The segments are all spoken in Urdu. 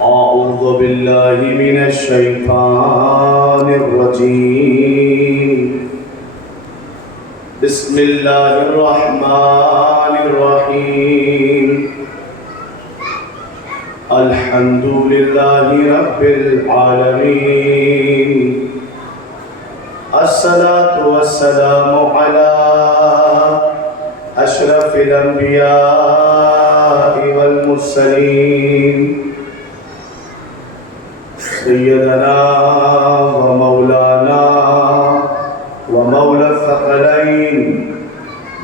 أعوذ بالله من الشيطان الرجيم بسم الله الرحمن الرحيم الحمد لله رب العالمين الصلاة والسلام على أشرف الأنبياء والمرسلين سيدنا ومولانا ومولى الثقلين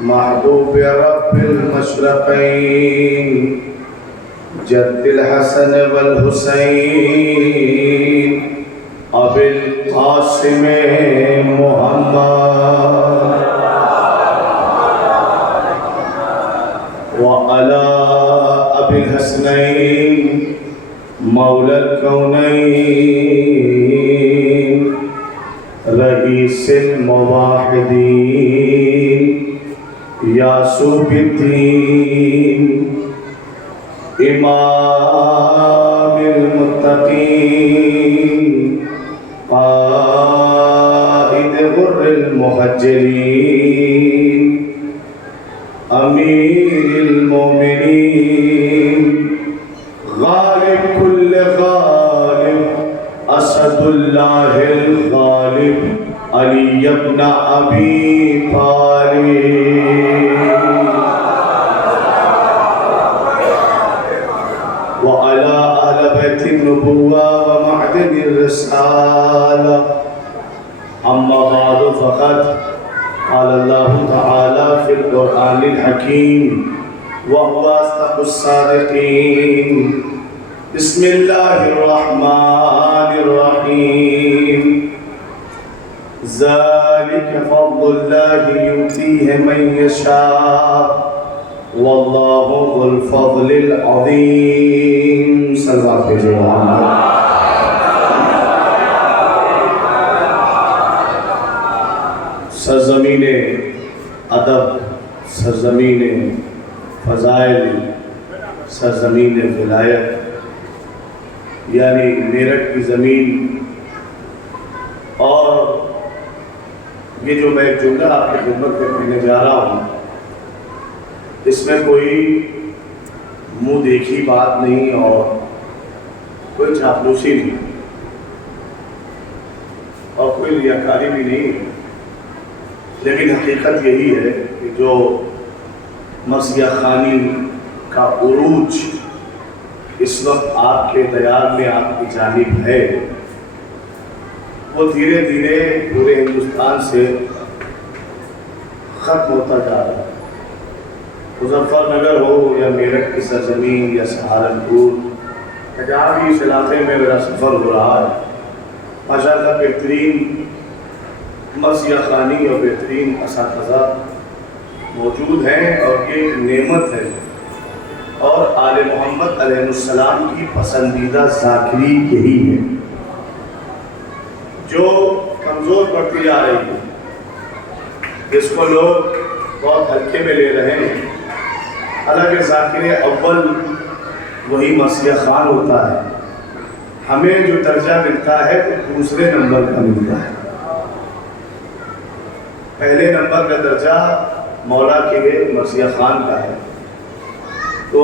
محبوب رب المشرقين جد الحسن والحسين أبي القاسم محمد وعلى أبي الحسنين مولى الكونين رئيس الموحدين ياسوب الدين إمام المتقين قائد غر المهجرين أمير المؤمنين غالب كل غالب أسد الله الغالب علي بن أبي طالب وعلى أهل بيت النبوة ومعدن الرسالة أما بعد فقد قال الله تعالى في القرآن الحكيم وهو أصدق الصادقين بسم الله الرحمن الرحيم ذلك فضل الله يؤتيه من يشاء والله ذو الفضل العظيم صلی اللہ علیہ وسلم. سرزمین ادب، سرزمین فضائل، سرزمین ولایت یعنی میرٹھ کی زمین. اور یہ جو میں جملہ آپ کی خدمت میں کہنے جا رہا ہوں اس میں کوئی منہ دیکھی بات نہیں اور کوئی چاپلوسی نہیں اور کوئی ریاکاری بھی نہیں، لیکن حقیقت یہی ہے کہ جو مرثیہ خوانی کا عروج اس وقت آپ کے دیار میں آپ کی جانب ہے وہ دھیرے دھیرے پورے ہندوستان سے ختم ہوتا جا رہا ہے. مظفر نگر ہو یا میرٹھ کی سرزمین یا سہارنپور یا جہاں بھی اس علاقے میں میرا سفر ہو رہا ہے، ماشاء اللہ بہترین مرثیہ خوانی اور بہترین اساتذہ موجود ہیں اور یہ ایک نعمت ہے. اور آل محمد علیہ السلام کی پسندیدہ ذاکری یہی ہے جو کمزور پڑتی جا رہی ہے، جس کو لوگ بہت ہلکے میں لے رہے ہیں. حالانکہ ذاکر اول وہی مرثیہ خوان ہوتا ہے. ہمیں جو درجہ ملتا ہے وہ دوسرے نمبر کا ملتا ہے. پہلے نمبر کا درجہ مولا کے مرثیہ خوان کا ہے. تو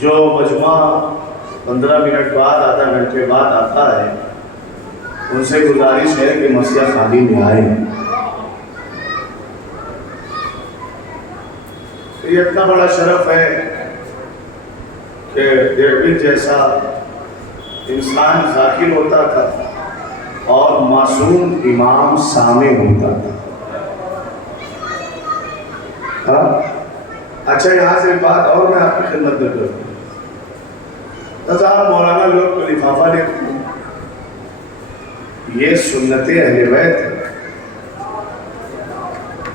جو مجمع 15 منٹ بعد آدھا گھنٹے بعد آتا ہے ان سے گزارش ہے کہ مرثیہ خوانی میں آئیں. یہ اتنا بڑا شرف ہے کہ دیوبند جیسا انسان ذاکر ہوتا تھا اور معصوم امام سامع ہوتا تھا. اچھا یہاں سے بات اور میں آپ کی خدمت میں کروں. صاحب مولانا لوگ کو لفافہ لکھتے ہیں، یہ سنت اہل بیت ہے.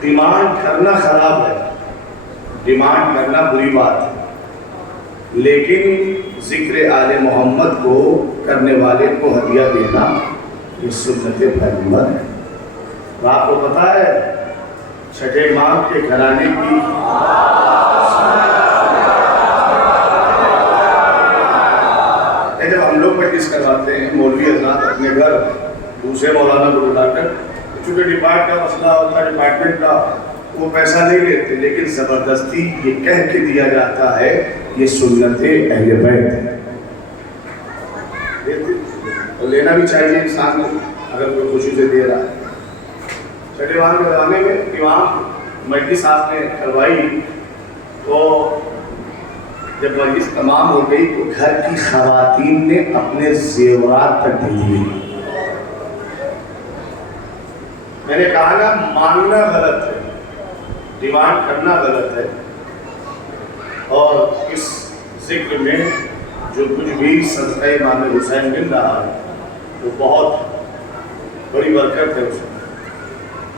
ڈیمانڈ کرنا خراب ہے، ڈیمانڈ کرنا بری بات ہے، لیکن ذکر آل محمد کو کرنے والے کو ہدیہ دینا یہ سنت پیغمبر ہے. آپ کو پتا ہے چھٹے امام کے گھرانے کی مجلس کرواتے ہیں مولوی حضرات اپنے گھر دوسرے مولانا کو بلا کر، چونکہ ڈپارٹ کا مسئلہ ہوتا ہے ڈپارٹمنٹ کا، وہ پیسہ نہیں لیتے، لیکن زبردستی یہ کہہ کے دیا جاتا ہے یہ سنت اہل بیت ہے۔ اور لینا بھی چاہیے انسان کو اگر کوئی خوشی سے دے رہا ہے۔ چھٹے وہاں کے زمانے میں امام مجلس آپ نے کروائی تو جب مجلس تمام ہو گئی تو گھر کی خواتین نے اپنے زیورات تک دے دیے۔ میں نے کہا نا مانگنا غلط ہے، ڈیمانڈ کرنا غلط ہے، اور اس ذکر میں جو کچھ بھی صدقہ امام حسین مل رہا ہے وہ بہت بڑی برکت ہے اس میں۔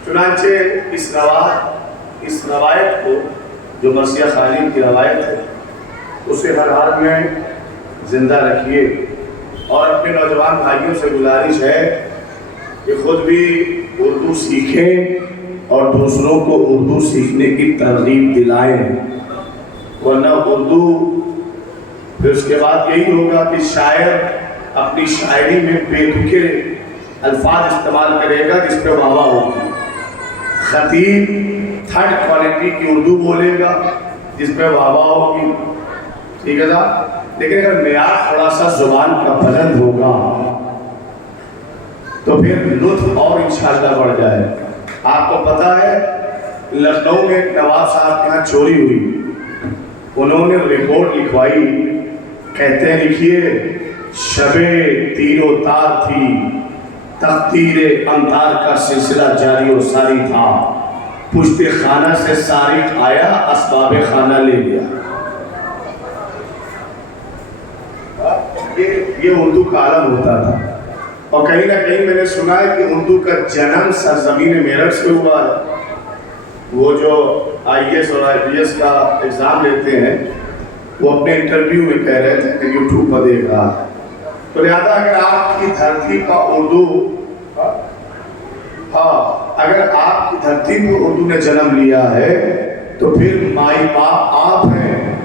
چنانچہ اس روایت کو جو مرثیہ خانی کی روایت ہے اسے ہر حال میں زندہ رکھیے، اور اپنے نوجوان بھائیوں سے گزارش ہے کہ خود بھی اردو سیکھیں اور دوسروں کو اردو سیکھنے کی ترغیب دلائیں، ورنہ اردو پھر اس کے بعد یہی ہوگا کہ شاعر اپنی شاعری میں بے تکے الفاظ استعمال کرے گا جس پہ واہ واہ ہوگی، خطیب تھرڈ کوالٹی کی اردو بولے گا جس پہ واہ واہ ہوگی، ٹھیک ہے صاحب، لیکن اگر معیار تھوڑا سا زبان کا بلند ہوگا تو پھر لطف اور انشاءاللہ بڑھ جائے۔ آپ کو پتا ہے لکھنؤ میں ایک نواب صاحب کے یہاں چوری ہوئی، انہوں نے رپورٹ لکھوائی، کہتے ہیں لکھیے شب تیر و تار تھی، تقدیر امطار کا سلسلہ جاری و ساری تھا، پشت خانہ سے سارق آیا اسباب خانہ لے گیا۔ یہ اردو کا عالم ہوتا تھا، اور کہیں نہ کہیں میں نے سنا ہے کہ اردو کا جنم سرزمین میرٹھ سے ہوا ہے۔ وہ جو IAS اور IPS کا ایگزام لیتے ہیں وہ اپنے انٹرویو میں کہہ رہے تھے کہ یوٹیوب پر دیکھ رہا ہے، تو لہٰذا اگر آپ کی دھرتی کا اردو اگر آپ کی دھرتی پر اردو نے جنم لیا ہے تو پھر مائی باپ آپ ہیں،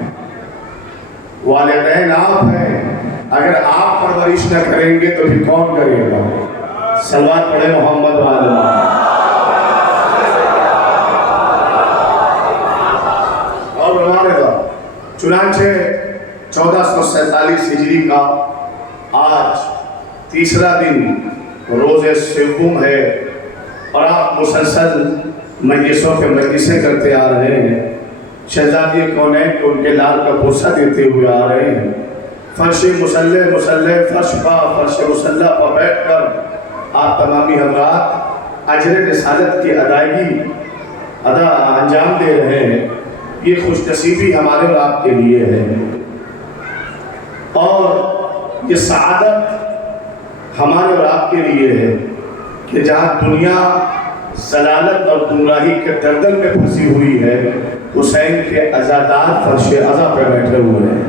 والدین آپ ہیں، اگر آپ پرورش نہ کریں گے تو پھر کون کرے گا؟ صلوات پڑھے محمد والے۔ اور بنوانے گا چنانچہ 1447 ہجری کا آج تیسرا دن روز سوم ہے، اور آپ مسلسل مجلسوں پہ مجلسیں کرتے آ رہے ہیں، شہزادی کونین کو ان کے لال کا بوسہ دیتے ہوئے آ رہے ہیں، فرش مسلح فرش مسلح پر بیٹھ کر آپ تمامی حضرات اجر رسالت کی ادائیگی انجام دے رہے ہیں۔ یہ خوش نصیبی ہمارے اور آپ کے لیے ہے، اور یہ سعادت ہمارے اور آپ کے لیے ہے کہ جہاں دنیا ضلالت اور گمراہی کے دلدل میں پھنسی ہوئی ہے، حسین کے عزادار فرش عزا پہ بیٹھے ہوئے ہیں،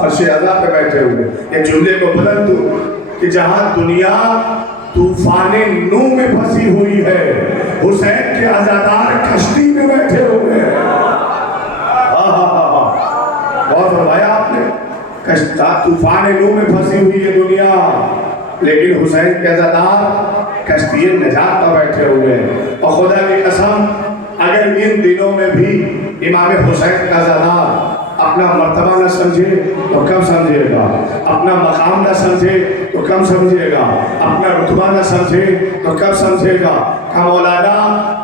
فرش عزا پہ بیٹھے ہوئے ہیں۔ یہ جملے کو بلند دو کہ جہاں دنیا طوفان نو میں پھنسی ہوئی ہے، حسین کے عزادار کشتی میں بیٹھے ہوئے ہیں۔ اور فرمایا آپ نے طوفان نو میں پھنسی ہوئی ہے دنیا، لیکن حسین کے عزادار کشتی نجات پر بیٹھے ہوئے ہیں۔ اور خدا کی قسم اگر ان دنوں میں بھی امام حسین کا عزادار اپنا مرتبہ نہ سمجھے تو کب سمجھے گا، اپنا مقام نہ سمجھے تو کب سمجھے گا، اپنا رتبہ نہ سمجھے تو کب سمجھے گا کہ مولانا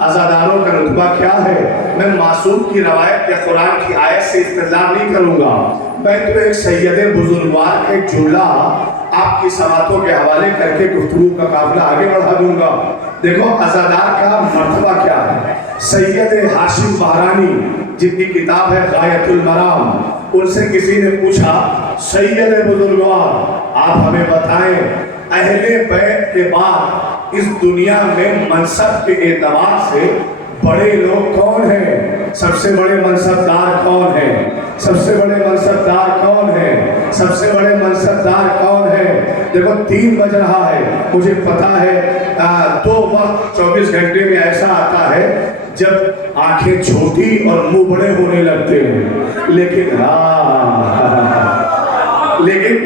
عزاداروں کا رتبہ کیا ہے۔ میں معصوم کی روایت یا قرآن کی آیت سے استدلال نہیں کروں گا، میں تو ایک سید بزرگوار کا ایک جملہ آپ کی سماعتوں کے حوالے کر کے گفتگو کا قافلہ آگے بڑھا دوں گا۔ دیکھو عزادار کا مرتبہ کیا ہے۔ سید ہاشم بہرانی جن کی کتاب ہے غایت المرام، ان سے کسی نے پوچھا سید بزرگوار آپ ہمیں بتائیں اہل بیت کے بعد اس دنیا میں منصب کے اعتبار سے بڑے لوگ کون ہیں، سب سے بڑے منصبدار کون ہیں، سب سے بڑے منصبدار کون ہیں، سب سے بڑے منصبدار کون ہیں۔ دیکھو 3 بج رہا ہے، مجھے پتا ہے 2 وقت 24 گھنٹے میں ایسا آتا ہے جب آنکھیں چھوٹی اور منہ بڑے ہونے لگتے ہیں، لیکن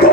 2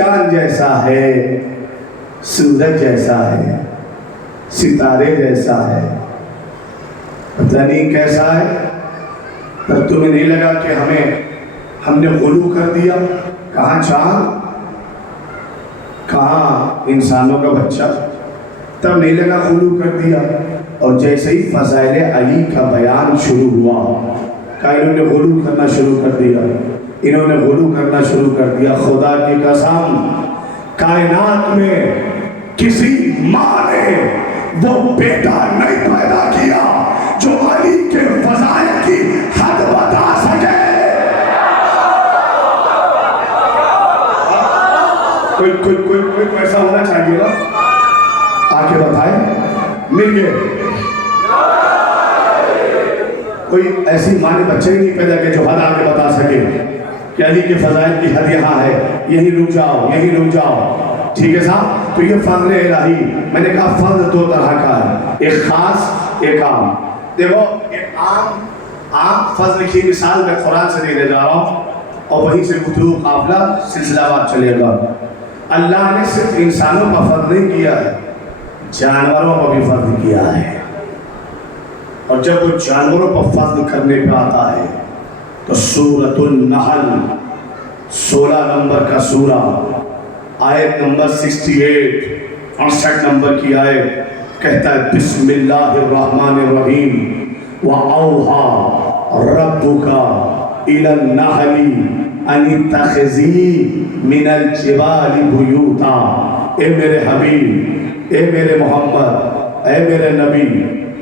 چاند جیسا ہے، سورج جیسا ہے، ستارے جیسا ہے، پتہ نہیں کیسا ہے، پر تمہیں نہیں لگا کہ ہم نے غلو کر دیا؟ کہاں چاند، کہاں انسانوں کا بچہ، تب نہیں لگا غلو کر دیا؟ اور جیسے ہی فضائل علی کا بیان شروع ہوا کہ انہوں نے غلو کرنا شروع کر دیا، انہوں نے غلو کرنا شروع کر دیا، خدا کی قسم کائنات میں کسی ماں نے وہ بیٹا نہیں پیدا کیا جو علی کے فضائل کی حد بتا سکے۔ کوئی ایسا ہونا چاہیے نا، آ کے بتائیں، مل گئے؟ کوئی ایسی ماں نے بچے ہی نہیں پیدا کیا جو حد آ کے بتا سکے کہ علی کے فضائل کی حد یہاں ہے، یہی رک جاؤ، یہی رک جاؤ، ٹھیک ہے صاحب؟ تو یہ فضل الہی، میں نے کہا فضل دو طرح کا ہے، ایک خاص ایک عام۔ دیکھو ایک عام فضل کی مثال میں قرآن سے دینے جا رہا ہوں اور وہیں سے گفتگو قافلہ سلسلہ بات چلے گا۔ اللہ نے صرف انسانوں کا فضل نہیں کیا ہے، جانوروں کو بھی فضل کیا ہے، اور جب وہ جانوروں پر فضل کرنے پہ آتا ہے تو سورۃ النحل 16 نمبر کا سورہ، آیت نمبر 68 68 نمبر کی آیت کہتا ہے بسم اللہ الرحمن الرحیم وَأَوْحَى رَبُّكَ إِلَى النَّحْلِ أَنِ اتَّخِذِي مِنَ الْجِبَالِ بُيُوتًا۔ اے میرے حبیب، اے میرے محمد، اے میرے نبی،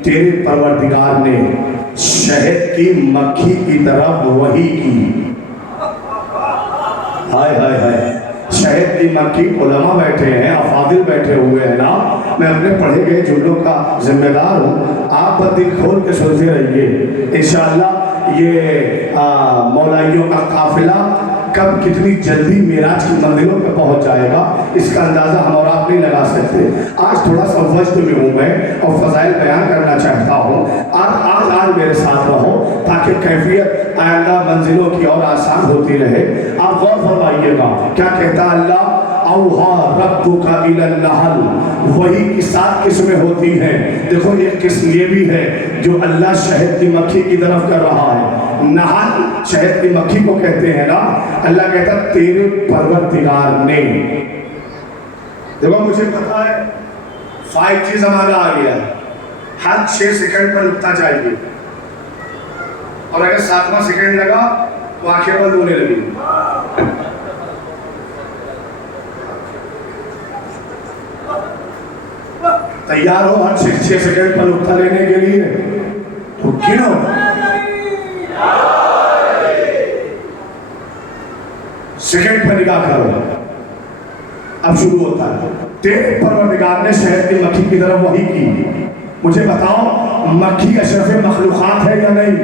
تیرے پروردگار نے شہد کی مکھی کی طرف وحی کی۔ ہائے ہائے ہائے، شہد کی مکھی، علماء بیٹھے ہیں، افاضل بیٹھے ہوئے ہیں نا، میں اپنے پڑھے گئے جملوں کا ذمہ دار ہوں، آپ پر دل کھول کے سنتے رہیے، انشاءاللہ یہ مولائیوں کا قافلہ کب کتنی جلدی معراج کی منزلوں پہ پہنچ جائے گا اس کا اندازہ ہم اور آپ نہیں لگا سکتے۔ آج تھوڑا سا وجد میں ہوں میں اور فضائل بیان کرنا چاہتا ہوں، آج میرے ساتھ رہو تاکہ کیفیت آئندہ منزلوں کی اور آسان ہوتی رہے۔ آپ غور فرمائیے گا کیا کہتا اللہ، اوحا ربک الی النحل، وہی کی 7 قسمیں ہوتی ہیں۔ دیکھو ایک قسم یہ بھی ہے جو اللہ شہد کی مکھی کی طرف کر رہا ہے، نحل شہد کی مکھی کو کہتے ہیں نا، اللہ کہتا تیرے پروردگار نے۔ دیکھو مجھے پتا ہے 5G زمانہ آ گیا ہے، ہر 6 سیکنڈ پر رکنا چاہیے، اور اگر 7واں سیکنڈ لگا تو آنکھیں بند ہونے لگی۔ تیار ہو ہر 6 سیکنڈ پر رکتا لینے کے لیے؟ تو گنو، سیکنڈ پر نگاہ کرو، اب شروع ہوتا ہے۔ تیرے پروردگار نے شہد کی مکھی کی طرف وحی کی۔ مجھے بتاؤ مکھی اشرف مخلوقات ہے یا نہیں؟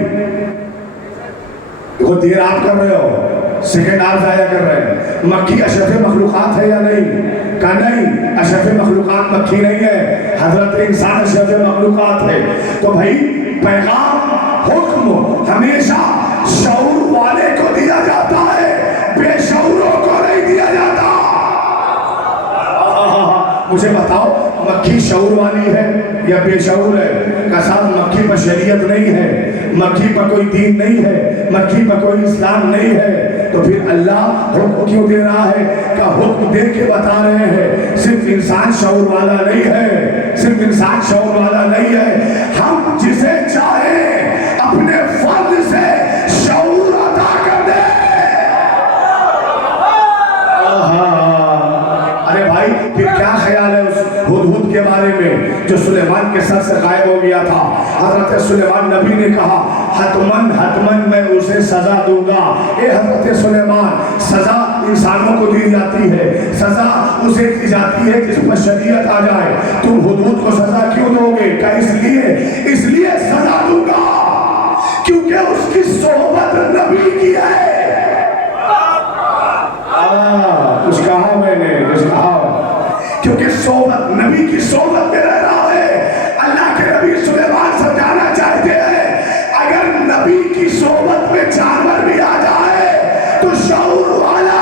دیکھو دیر آپ کر رہے ہو، سیکنڈ آپ ضائع کر رہے ہیں۔ مکھی اشرف مخلوقات ہے یا نہیں؟ کہا نہیں، اشرف مخلوقات مکھی نہیں ہے، حضرت انسان اشرف مخلوقات ہے۔ تو بھائی پیغام حکم ہمیشہ شعور والے کو دیا جاتا ہے، بے شعوروں کو نہیں دیا جاتا۔ مجھے بتاؤ مکھی شعور والی ہے یا بے شعور ہے؟ قسم مکھی پر شریعت نہیں ہے، مکھی پر کوئی دین نہیں ہے، مکھی پر کوئی اسلام نہیں ہے، تو پھر اللہ حکم کیوں دے رہا ہے؟ کہ حکم دے کے بتا رہے ہیں صرف انسان شعور والا نہیں ہے، صرف انسان شعور والا نہیں ہے، ہم جسے چاہیں اپنے فرد سے شعور عطا کر دیں۔ ارے بھائی پھر کیا خیال ہے اس ہدہد کے بارے میں جو سلیمان کے سر سے غائب ہو گیا تھا؟ حضرت سلیمان نبی نے کہا حتماً میں اسے سزا دوں گا۔ اے حضرت سلیمان، سزا انسانوں کو دی جاتی ہے، سزا اسے دی جاتی ہے جس پر شریعت آ جائے، تم ہدہد کو سزا کیوں دو گے؟ کہ اس لیے سزا دوں گا کیونکہ اس کی صحبت نبی کی ہے۔ کچھ کہا میں نے، کچھ کہا، کیونکہ صحبت نبی کی صحبت میں رہ رہا ہے۔ اللہ کے نبی سلیمان سے جانا چاہتے ہیں اگر نبی کی صحبت میں جانور بھی آ جائے تو شعور والا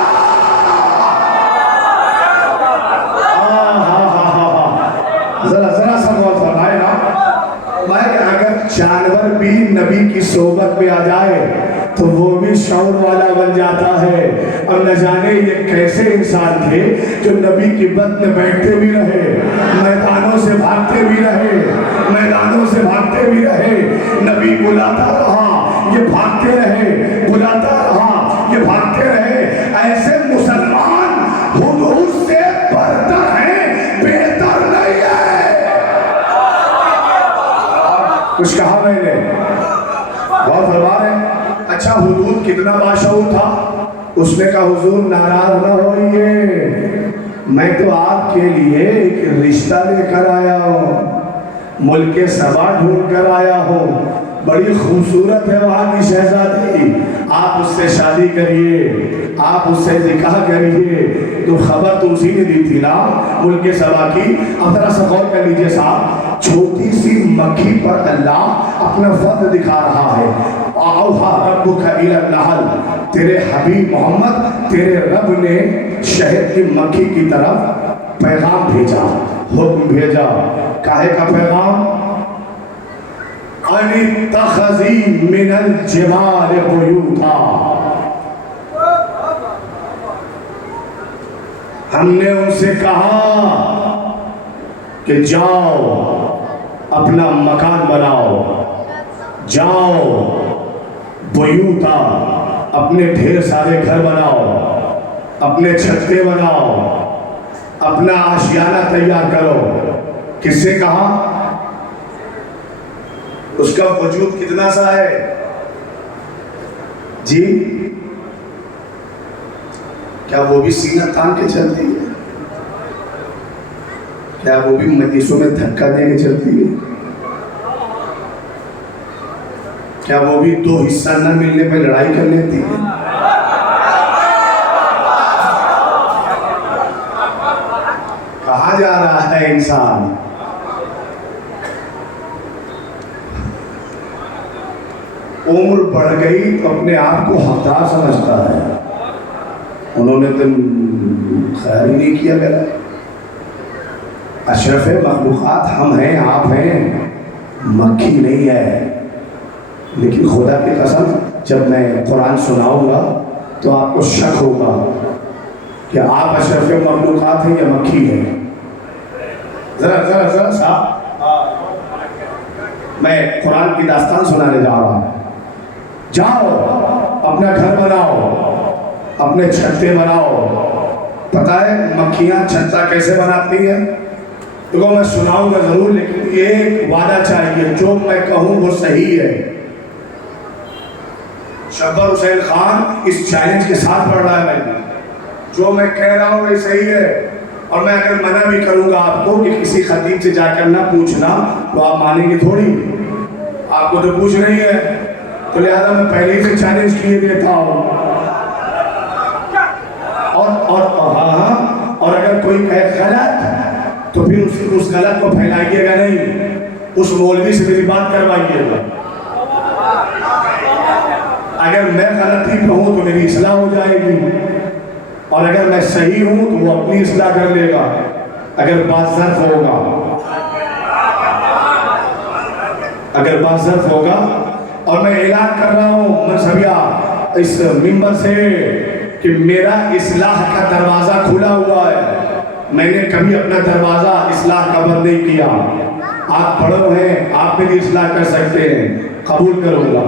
جانور بھی نبی کی صحبت میں آ جائے تو وہ بھی شعور والا بن جاتا ہے. اور نہ جانے یہ کیسے انسان تھے جو نبی کی بط میں بیٹھتے بھی رہے, میدانوں سے بھاگتے بھی رہے, میدانوں سے بھاگتے بھی رہے. نبی بلاتا رہا یہ بھاگتے رہے, بلاتا رہا یہ بھاگتے رہے. ایسے مسلمان حدود سے برتر ہیں, بہتر نہیں ہے. کچھ کہا میں نے, بہت فرما رہے ہیں. اچھا حدود کتنا باشعور تھا. اس نے کہا حضور ناراض نہ ہوئیے, میں تو آپ کے لیے ایک رشتہ لے کر آیا ہوں, ملک سبا ڈھونڈ کر آیا ہوں. بڑی خوبصورت ہے وہاں کی شہزادی, آپ اس سے شادی کریے, آپ اس سے نکاح کریے. تو خبر تو اسی نے دی تھی نا ملک سبا کی. اب ذرا سا غور کر لیجئے صاحب, چھوٹی سی مکھی پر اللہ اپنا فضل دکھا رہا ہے. اوحا ربک الی النحل, تیرے حبیب محمد تیرے رب نے شہد کی مکھی کی طرف پیغام بھیجا, حکم بھیجا. کاہے کا پیغام؟ ان اتخذی من الجبال بیوتا, ہم نے ان سے کہا کہ جاؤ اپنا مکان بناؤ, جاؤ بیوتا اپنے ڈھیر سارے گھر بناؤ, اپنے چھتے بناؤ, اپنا آشیانہ تیار کرو. کس سے کہا؟ اس کا وجود کتنا سا ہے جی؟ کیا وہ بھی سینہ تان کے چلتی ہے؟ کیا وہ بھی مجلسوں میں دھکا دے کے چلتی ہے؟ کیا وہ بھی دو حصہ نہ ملنے پہ لڑائی کر لیتی ہے؟ کہاں جا رہا ہے انسان؟ عمر بڑھ گئی تو اپنے آپ کو حقدار سمجھتا ہے. انہوں نے تو خیر ہی نہیں کیا میرا. اشرف مخلوقات ہم ہیں, آپ ہیں, مکھی نہیں ہے. لیکن خدا کی قسم جب میں قرآن سناؤں گا تو آپ کو شک ہوگا کہ آپ اشرف مخلوقات ہیں یا مکھی ہیں. ذرا صاحب میں قرآن کی داستان سنانے جا رہا ہوں. جاؤ اپنا گھر بناؤ, اپنے چھتے بناؤ. پتہ ہے مکھیاں چھتا کیسے بناتی ہیں؟ دیکھو میں سناؤں گا ضرور, لیکن ایک وعدہ چاہیے, جو میں کہوں وہ صحیح ہے. شبر حسین خان اس چیلنج کے ساتھ پڑھ رہا ہے. میں جو میں کہہ رہا ہوں وہ صحیح ہے, اور میں اگر منع بھی کروں گا آپ کو کہ کسی خطیب سے جا کر نہ پوچھنا تو آپ مانیں گے تھوڑی. آپ کو تو پوچھ رہی ہے, تو لہذا میں پہلے ہی سے چیلنج کیے دیتا ہوں. اور اگر کوئی کہے غلط تو پھر اس غلط کو پھیلائیے گا نہیں, اس مولوی سے میری بات کروائیے گا. اگر میں غلط ہی کہوں تو میری اصلاح ہو جائے گی, اور اگر میں صحیح ہوں تو وہ اپنی اصلاح کر لے گا اگر بات ظرف ہوگا. اگر بات ظرف ہوگا. اور میں اعلان کر رہا ہوں منصبیہ اس ممبر سے کہ میرا اصلاح کا دروازہ کھلا ہوا ہے. میں نے کبھی اپنا دروازہ اصلاح کا بند نہیں کیا. آپ پڑھو ہیں, آپ میری اصلاح کر سکتے ہیں, قبول کروں گا.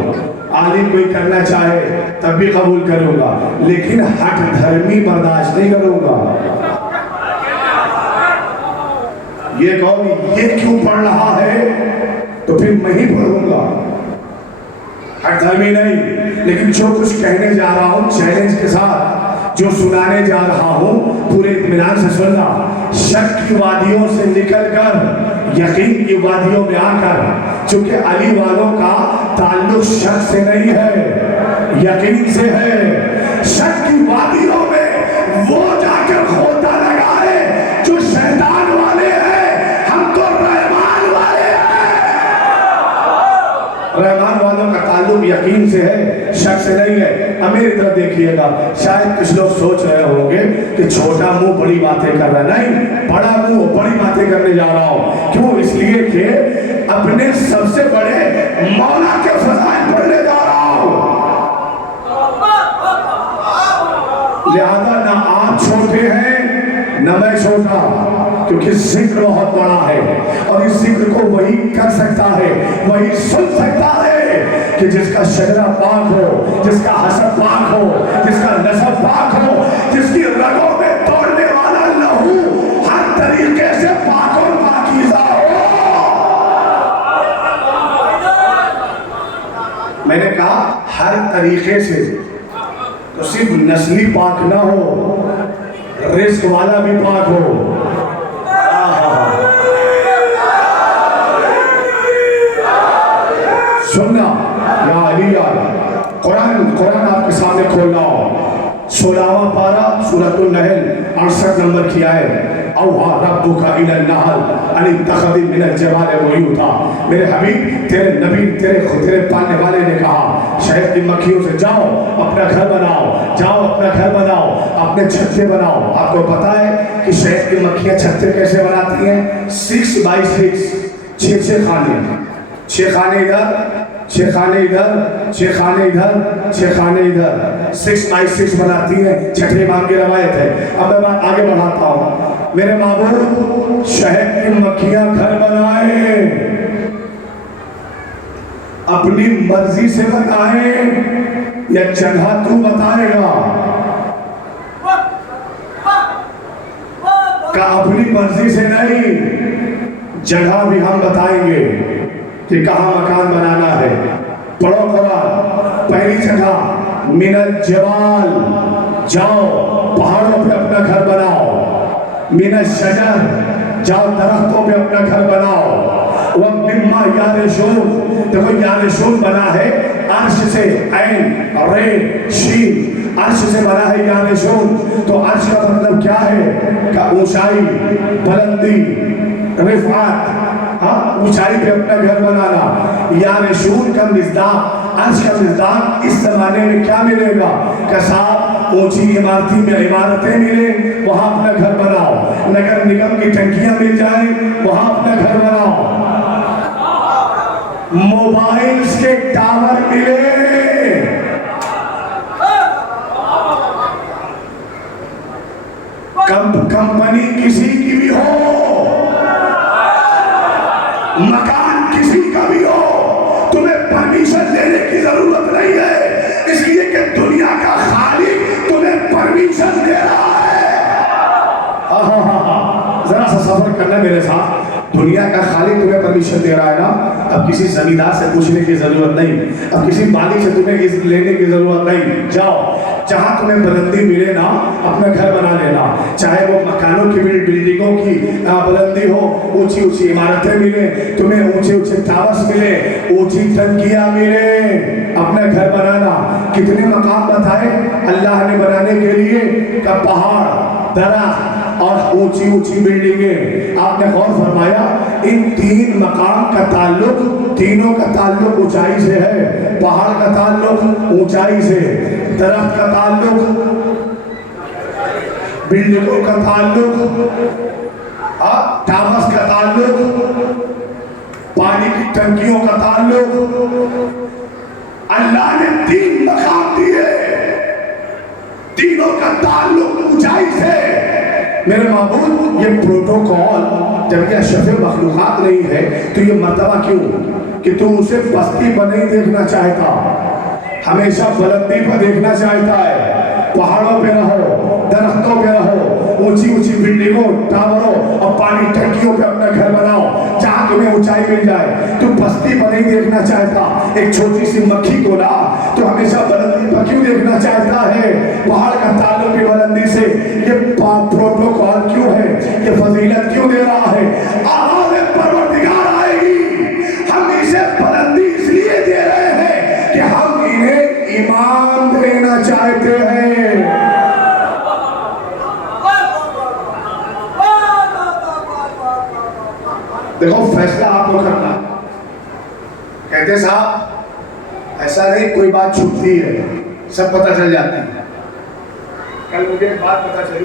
عالم کوئی کرنا چاہے تب بھی قبول کروں گا, لیکن ہٹ دھرمی برداشت نہیں کروں گا. یہ قوم یہ کیوں پڑھ رہا ہے تو پھر میں ہی پڑھوں گا. ہٹ دھرمی نہیں, لیکن جو کچھ کہنے جا رہا ہوں چیلنج کے ساتھ جو سنانے جا رہا ہوں پورے اطمینان سے سننا. شک کی وادیوں سے نکل کر یقین کی وادیوں میں آ کر, چونکہ علی والوں کا تعلق شک سے نہیں ہے یقین سے ہے. شک کی وادیوں میں وہ جا کر کھوتا لگائے جو شیطان والے ہیں, ہم تو رحمان والے ہیں. رحمان والوں کا تعلق یقین سے ہے, شک سے نہیں ہے. اب میری طرف دیکھیے گا, شاید کچھ لوگ سوچ رہے ہوں گے کہ چھوٹا منہ بڑی باتیں کر رہا ہے، نہیں، بڑا منہ بڑی باتیں کرنے جا رہا ہوں. کیوں؟ اس لیے کہ اپنے سب سے بڑے مولا کے فضائل پڑھنے جا رہا ہوں. لہذا نہ آپ چھوٹے ہیں نہ میں چھوٹا، کیونکہ ذکر بہت بڑا ہے، اور اس ذکر کو وہی کر سکتا ہے، وہی سن سکتا ہے کہ جس کا شجرہ پاک ہو، جس کا حسب پاک ہو، جس کا نسب پاک ہو، جس کی رگوں میں دوڑنے والا لہو ہر طریقے سے پاک اور پاکیزہ ہو. میں نے کہا ہر طریقے سے، تو صرف نسلی پاک نہ ہو، رزق والا بھی پاک ہو. سننا یا علی قرآن آپ کے سامنے کھول رہا ہوں. 16واں پارہ سورۃ النحل 68 نمبر کی آیت. اوحی ربک الی النحل ان اتخذی من الجبال بیوتا. میرے حبیب تیرے نبی تیرے پالنے والے نے کہا شہد کی مکھیوں سے جاؤ اپنا گھر بناؤ، جاؤ اپنا گھر بناؤ، اپنے چھتے بناؤ. آپ کو پتا ہے کہ شہد کی مکھیاں چھتے کیسے بناتی ہیں؟ 6 by 6، 6 خانے، 6 خانے ادھر، 6 خانے ادھر، 6 خانے ادھر، 6 خانے ادھر، 6 by 6 بناتی ہیں. چھٹے امام کی روایت ہے. اب میں بات آگے بڑھاتا ہوں. میرے معبود شہد کی مکھیاں گھر بنائے، اپنی مرضی سے بنائے یا جگہ تو بتائے گا؟ کہ اپنی مرضی سے نہیں، جگہ بھی ہم بتائیں گے کہ کہاں مکان بنانا ہے. پڑھو قرآن. پہلی جگہ من الجبال، جاؤ پہاڑوں پہ اپنا گھر بناؤ. من الشجر، جاؤ درختوں پہ اپنا گھر بناؤ. وَمِمَّا يَعْرِشُونَ، دیکھو یعرشون بنا ہے عرش سے، عین رے شین، عرش سے بنا ہے یعرشون. تو عرش کا مطلب کیا ہے؟ کہ اونچائی، بلندی، رفعت، اونچائی پہ اپنا گھر بنانا. یعرشون کا مصداق، عرش کا مصداق اس زمانے میں کیا ملے گا؟ کہ صاحب اونچی عمارتی میں عمارتیں ملیں وہاں اپنا گھر بناؤ، نگر نگم کی ٹنکیاں مل جائیں وہاں اپنا گھر بناؤ، موبائلز کے ٹاور ملے، کمپنی کسی کی بھی ہو، مکان کسی کا بھی ہو، تمہیں پرمیشن لینے کی ضرورت نہیں ہے، اس لیے کہ دنیا کا خالق تمہیں پرمیشن دے رہا ہے. ذرا سا سفر کرنا میرے ساتھ. دنیا کا خالق تمہیں پرمیشن دے رہا ہے نا. اب کسی زمیندار سے پوچھنے کی ضرورت نہیں، اب کسی مالک سے تمہیں لینے کی ضرورت نہیں. جاؤ جہاں تمہیں بلندی ملے نا اپنا گھر بنا لینا، چاہے وہ مکانوں کی بلڈنگوں کی بلندی ہو، اونچی اونچی عمارتیں ملیں تمہیں، اونچے اونچے ٹاورز ملے، اونچی ٹنکیاں ملے، اپنا گھر بنانا. کتنے مقام بتائے اللہ نے بنانے کے لیے؟ کہ پہاڑ، درخت اور اونچی اونچی بلڈنگیں. آپ نے غور فرمایا ان 3 مقام کا تعلق، تینوں کا تعلق اونچائی سے ہے. پہاڑ کا تعلق اونچائی سے، درخت کا تعلق، بلڈنگوں کا تعلق، ٹاورز کا تعلق، پانی کی ٹنکیوں کا تعلق. اللہ نے 3 مقام دیے، تینوں کا تعلق اونچائی سے. میرے معبود یہ پروٹوکول جب یہ اشرف مخلوقات نہیں ہے تو یہ مرتبہ کیوں کہ تو اسے پستی پر نہیں دیکھنا چاہتا، ہمیشہ بلندی پر دیکھنا چاہتا ہے. پہاڑوں پہ رہو، درختوں پہ رہو، اونچی اونچی بلڈنگوں، ٹاوروں اور پانی ٹنکیوں پہ اپنا گھر بناؤ جہاں تمہیں اونچائی مل جائے. تو پستی پر نہیں دیکھنا چاہتا. ایک چھوٹی سی مکھی کو لا تو ہمیشہ بلندی پر کیوں دیکھنا چاہتا ہے؟ پہاڑ کا تعلق بھی بلندی سے. یہ پروٹوکول کیوں ہے؟ یہ فضیلت کیوں دے رہا ہے؟ آواز پروردگار آئے گی، ہم اسے بلندی اس لیے دے رہے ہیں کہ ہم انہیں ایمان دینا چاہتے ہیں. دیکھو فیصلہ آپ کو کرنا. کہتے صاحب ایسا نہیں کوئی بات چھپتی ہے، سب پتہ چل جاتی ہے. کل مجھے ایک بات پتہ چلی،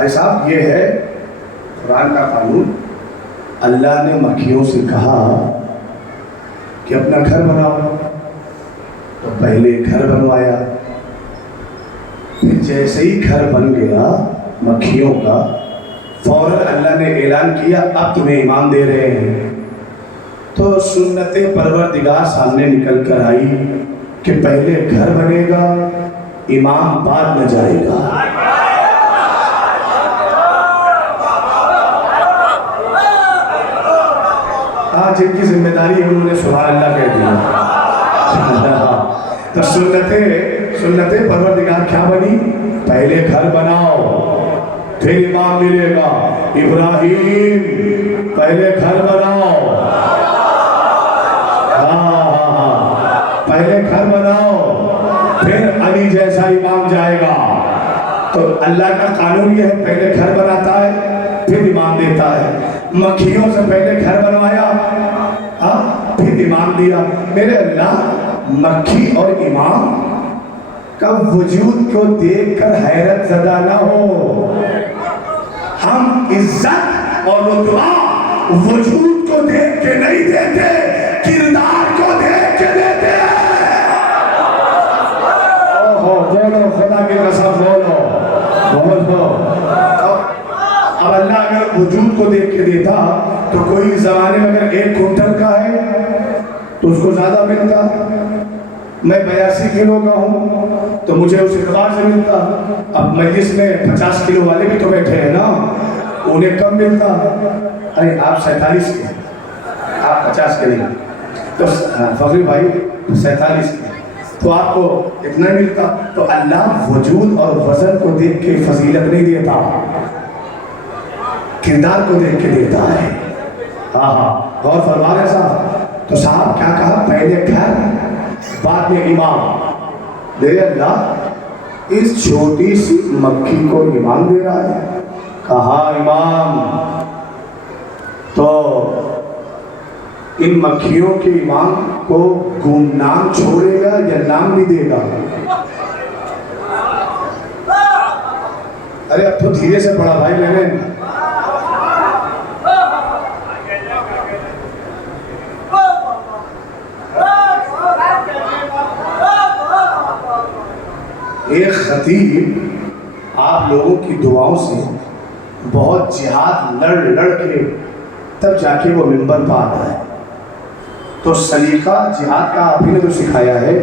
بھائی صاحب یہ ہے قرآن کا قانون. اللہ نے مکھیوں سے کہا کہ اپنا گھر بناؤ، تو پہلے گھر بنوایا، پھر جیسے ہی گھر بن گیا مکھیوں کا، فوراً اللہ نے اعلان کیا اب تمہیں امام دے رہے ہیں. تو سنت پروردگار سامنے نکل کر آئی کہ پہلے گھر بنے گا، امام بعد میں جائے گا. جن کی ذمہ داری ہے انہوں نے سبحان اللہ کہہ دیا. تو سنت پروردگار کیا بنی؟ پہلے گھر بناؤ پھر امام ملے گا. ابراہیم پہلے گھر بناؤ، پہلے گھر بناؤ پھر علی جیسا امام جائے گا. تو اللہ کا قانون یہ ہے پہلے گھر بناتا ہے پھر امام دیتا ہے. مکھیوں سے پہلے گھر بنوایا پھر امام دیا. میرے اللہ مکھی اور امام کا وجود کو دیکھ کر حیرت زدہ نہ ہو. ہم عزت اور رتبہ وجود کو دیکھ کے نہیں دیتے، کردار کو دیکھ کے دیتے ہیں. بولو خدا کی قسم، بولو. اب اللہ اگر وجود کو دیکھ کے دیتا تو کوئی زمانے میں اگر 1 کنٹل کا ہے تو اس کو زیادہ ملتا. میں 82 کلو کا ہوں تو مجھے اس اعتبار سے ملتا. اب مجلس میں 50 کلو والے بھی تو بیٹھے ہیں نا، انہیں کم ملتا. ارے آپ 47 کے، آپ 50 کے نہیں، تو فخری بھائی 47 کے، تو آپ کو اتنا ملتا. تو اللہ وجود اور وزن کو دیکھ کے فضیلت نہیں دیتا، کردار کو دیکھ کے دیتا ہے. غور فرما رہے صاحب. تو صاحب کیا کہا؟ پہلے گھر بعد میں امام. میرے اللہ اس چھوٹی سی مکھی کو امام دے رہا ہے. کہا امام. تو ان مکھیوں کے امام کو گمنام چھوڑے گا یا نام بھی دے گا؟ ارے اب تو دھیرے سے پڑھا بھائی. میں نے ایک خطیب آپ لوگوں کی دعاؤں سے بہت جہاد لڑ کے تب جا کے وہ منبر پہ آتا ہے. تو سلیقہ جہاد کا آپ ہی نے تو سکھایا ہے،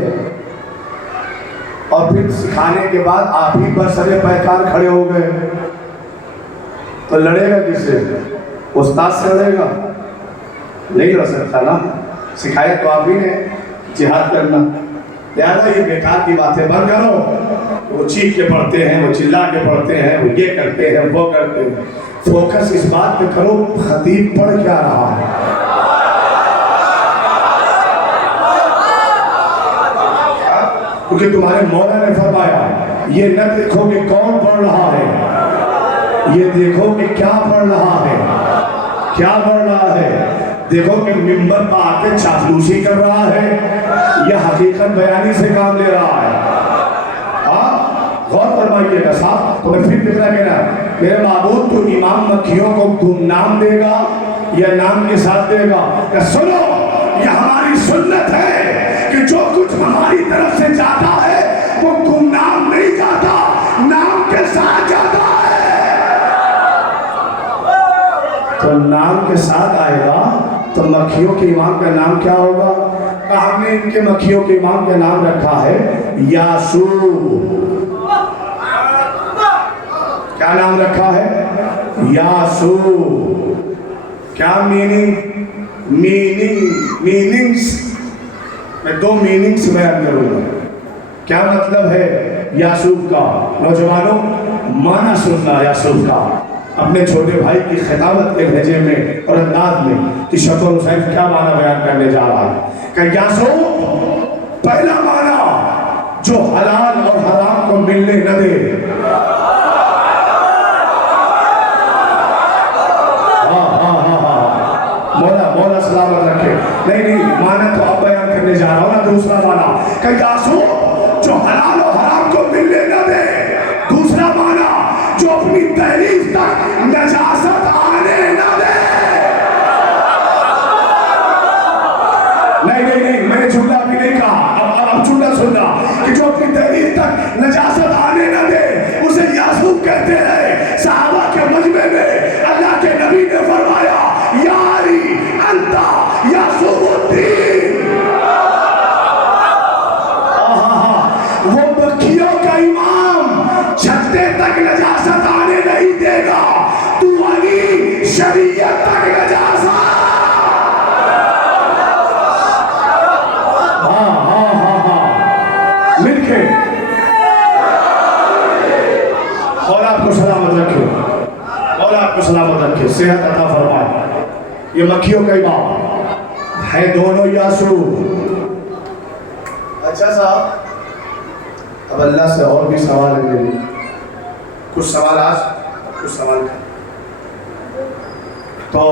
اور پھر سکھانے کے بعد آپ ہی برسر پیکار کھڑے ہو گئے. تو لڑے گا کس سے؟ استاد سے لڑے گا؟ نہیں لڑ سکتا نا. سکھایا تو آپ ہی نے جہاد کرنا. لہٰذا یہ بیکار کی باتیں بند کرو. وہ چیخ کے پڑھتے ہیں، وہ چلا کے پڑھتے ہیں، وہ یہ کرتے ہیں، وہ کرتے ہیں. فوکس اس بات پہ کرو خطیب پڑھ کیا رہا ہے. کیونکہ تمہارے مولا نے فرمایا یہ نہ دیکھو کہ کون پڑھ رہا ہے، یہ دیکھو کہ کیا پڑھ رہا ہے. کیا پڑھ رہا ہے؟ دیکھو کہ منبر پہ آ کے چاپلوسی کر رہا ہے یا حقیقت بیانی سے کام لے رہا ہے. غور فرمائیے گا صاحب. تو میں پھر فکرہ کہنا، میرے معبود تو امام مکھیوں کو گمنام دے گا یا نام کے ساتھ دے گا؟ کہ سنو یہ ہماری سنت ہے کہ جو کچھ ہماری طرف سے جاتا ہے وہ گمنام نہیں جاتا، نام کے ساتھ جاتا ہے. تو نام کے ساتھ آئے گا. تو مکھیوں کے امام کا نام کیا ہوگا؟ ہم نے ان کے مکھیوں کے امام کا نام رکھا ہے یاسوع. کیا نام رکھا ہے؟ یاسوع. کیا میننگز میں 2 میننگز بیان کروں گا. کیا مطلب ہے یاسوع کا؟ نوجوانوں معنی سننا یاسوع کا. اپنے چھوٹے بھائی کی خطابت کے لہجے میں اور انداز میں کہ شکر حسین کیا معنی بیان کرنے جا رہا ہے. کہ یاسوع پہلا معنی جو حلال اور حرام کو ملنے نہ دے. مولا سلامت رکھے. نہیں معنی تو اب بیان کرنے جا رہا ہوں نا. دوسرا معنی کہ یاسوع جو حلال اور حرام کو ملنے نہ دے. دوسرا معنی جو اپنی تحریر جو اپنی تحریر تک نجاست آنے نہ دے اسے یاسوب کہتے ہیں. صحابہ کے مجمع میں اللہ کے نبی نے فرمایا یاری انتا یاسوب الدین. وہ مکھیوں کا امام چھتے تک نجاست آنے نہیں دے گا, تو علی شریعت تک نجاست. مل کے اور آپ کو سلامت رکھے, اور آپ کو سلامت رکھے, صحت عطا فرمائے. یہ مکھیوں کا امام ہے دونوں یاسوب. اچھا صاحب, اب اللہ سے اور بھی سوال ہے. کچھ سوال آج, کچھ سوال کر. تو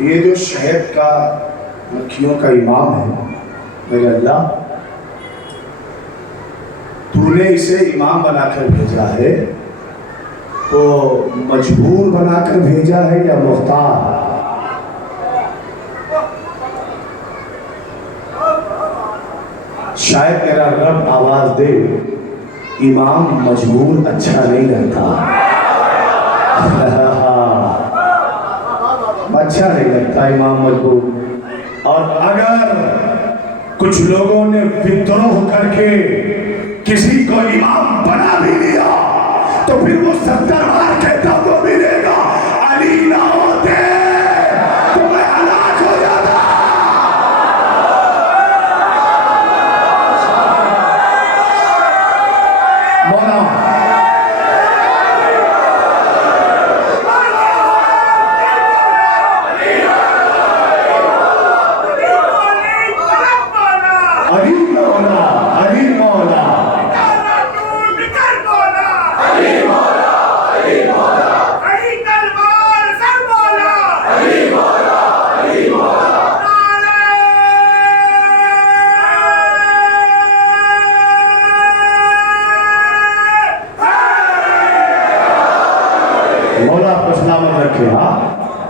یہ جو شہد کا مکھیوں کا امام ہے, میرے اللہ تو نے اسے امام بنا کر بھیجا ہے تو مجبور بنا کر بھیجا ہے یا مختار؟ شاید میرا رب آواز دے امام مجبور اچھا نہیں لگتا. اچھا نہیں لگتا امام مجبور. اور اگر کچھ لوگوں نے بدروہ کر کے کسی کو امام بنا بھی لیا تو پھر وہ 70 بار کہتا تو ملے گا علی نہ ہوتے تو میں ہلاک ہو جاتا. مولا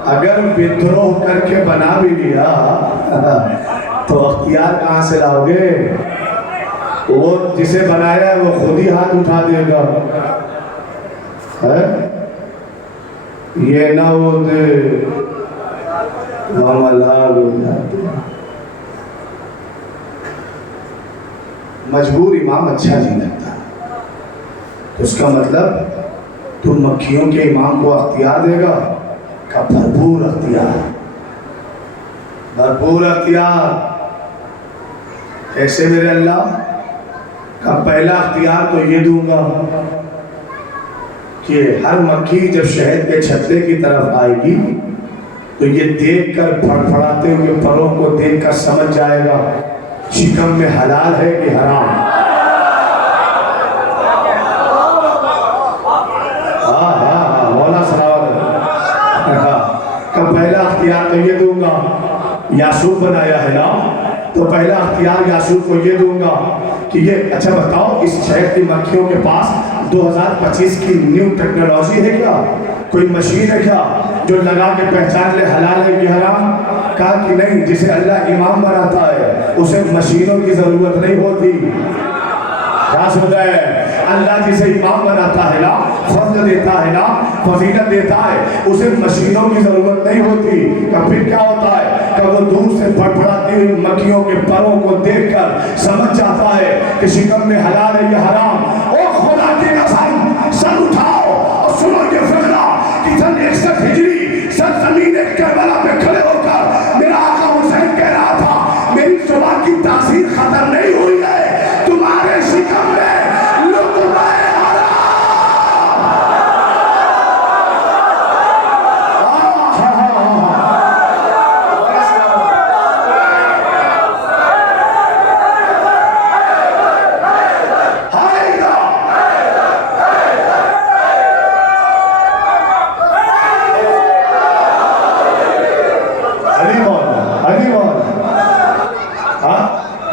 اگر بدروہ کر کے بنا بھی لیا تو اختیار کہاں سے لاؤ گے؟ وہ جسے بنایا ہے وہ خود ہی ہاتھ اٹھا دے گا. یہ نہ ہو دے معاملات ہو جاتے. مجبور امام اچھا نہیں لگتا. اس کا مطلب تم مکھیوں کے امام کو اختیار دے گا کا بھرپور اختیار, بھرپور اختیار. ایسے میرے اللہ کا پہلا اختیار تو یہ دوں گا کہ ہر مکھی جب شہد کے چھتے کی طرف آئے گی تو یہ دیکھ کر پھڑپھڑاتے ہوئے پروں کو دیکھ کر سمجھ جائے گا شکم میں حلال ہے کہ حرام. پہلا اختیار تو یہ دوں گا, یاسوب بنایا ہے نا تو پہلا اختیار یاسوب کو یہ دوں گا کہ یہ اچھا بتاؤ اس شہد کی مکھیوں کے پاس 2025 کی نیو ٹیکنالوجی ہے کیا؟ کوئی مشین ہے کیا جو لگا کے پہچان لے حلال ہے کہ حرام؟ کہا کہ نہیں, جسے اللہ امام بناتا ہے اسے مشینوں کی ضرورت نہیں ہوتی. کیا سمجھا ہے؟ اللہ جسے امام بناتا ہے نا, فضل دیتا ہے نا, فضیلت دیتا ہے, اسے مشینوں کی ضرورت نہیں ہوتی. کہ پھر کیا ہوتا ہے کہ وہ دور سے پھڑپھڑاتی ہوئی مکھیوں کے پروں کو دیکھ کر سمجھ جاتا ہے کہ شکم میں حلال ہے یا حرام. او خدا کی قسم, سر اٹھاؤ اور سنو یہ فقرہ کہ سن 61 ہجری سرزمین کربلا پہ کھڑے ہو کر میرا آقا حسین کہہ رہا تھا میری زبان کی تاثیر ختم نہیں ہوئی ہے, تمہارے شکم میں